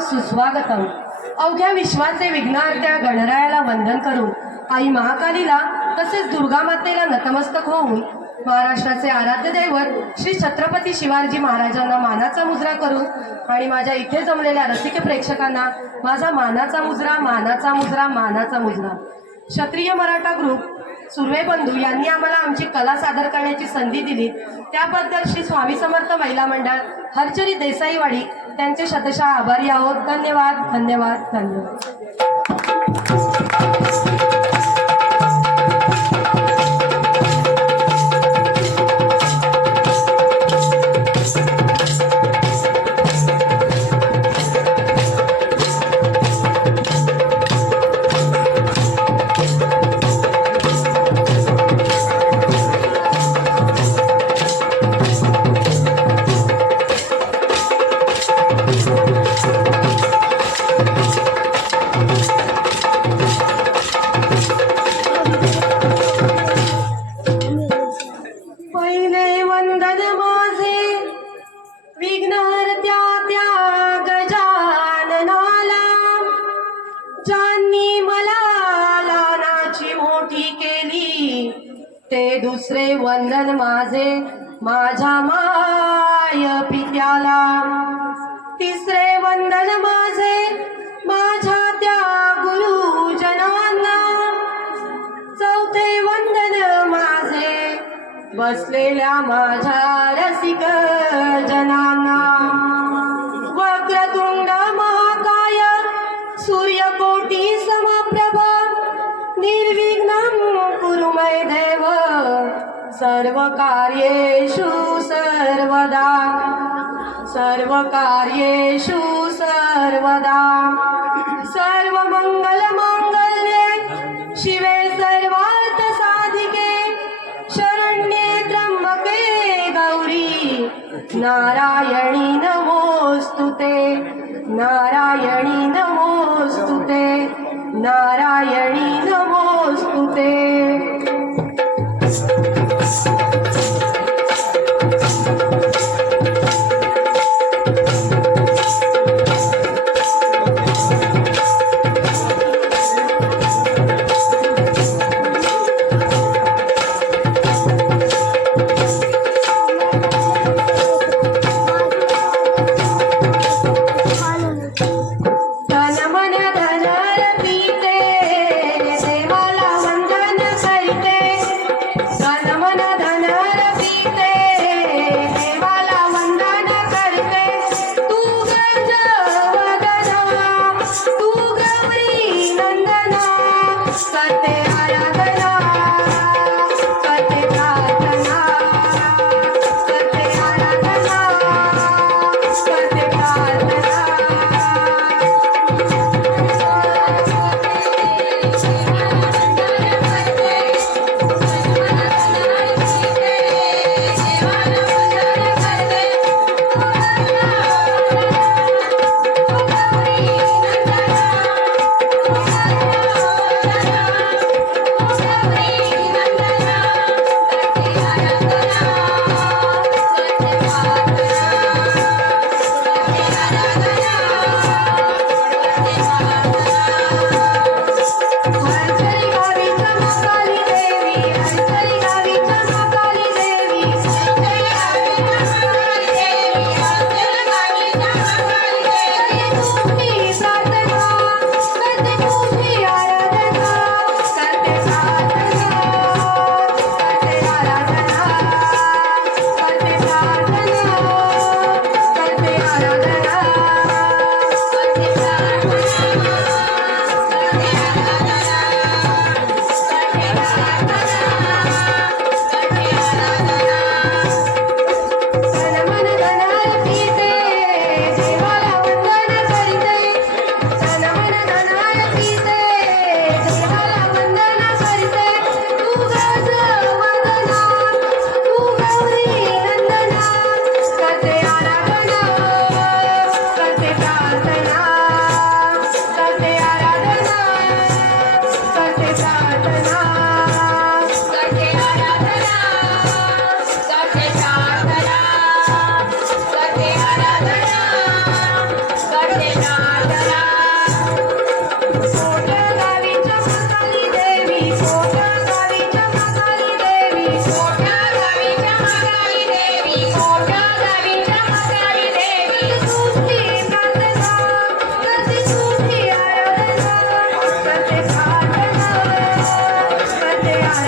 सुस्वागतम. अवघ्या विश्वाचे विघ्नहर्त्या गणरायाला वंदन करून आई महाकालीला तसेच दुर्गा मातेला नतमस्तक होऊन महाराष्ट्राचे आराध्य दैवत श्री छत्रपती शिवाजी महाराजांना मानाचा मुजरा करून आणि माझ्या इथे जमलेल्या रसिक प्रेक्षकांना माझा मानाचा मुजरा मानाचा मुजरा मानाचा मुजरा. क्षत्रिय मराठा ग्रुप सुर्वे बंधू यांनी आम्हाला आमची कला सादर करण्याची संधी दिली. त्याबद्दल श्री स्वामी समर्थ महिला मंडळ हरचरी देसाईवाडी त्यांचे शतशः आभारी आहोत. धन्यवाद धन्यवाद धन्यवाद. माझ्या माय पित्याला. तिसरे वंदन माझे माझ्या त्या गुरुजनांना चौथे वंदन माझे बसलेल्या माझ्या रसिक जनांना. सर्व कार्येषु सर्वदा। सर्व कार्येषु सर्वदा। सर्व मंगल शिवे सर्वार्थ साधिके। शरण्ये त्र्यंबके गौरी। नारायणी नमोस्तुते नारायणी नमोस्तुते नारायणी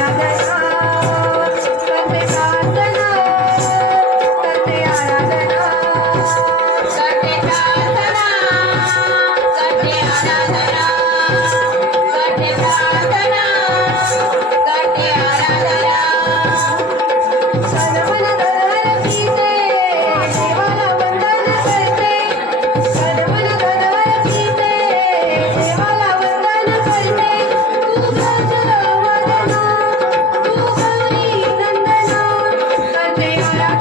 Obrigada. Yeah.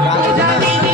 国家利。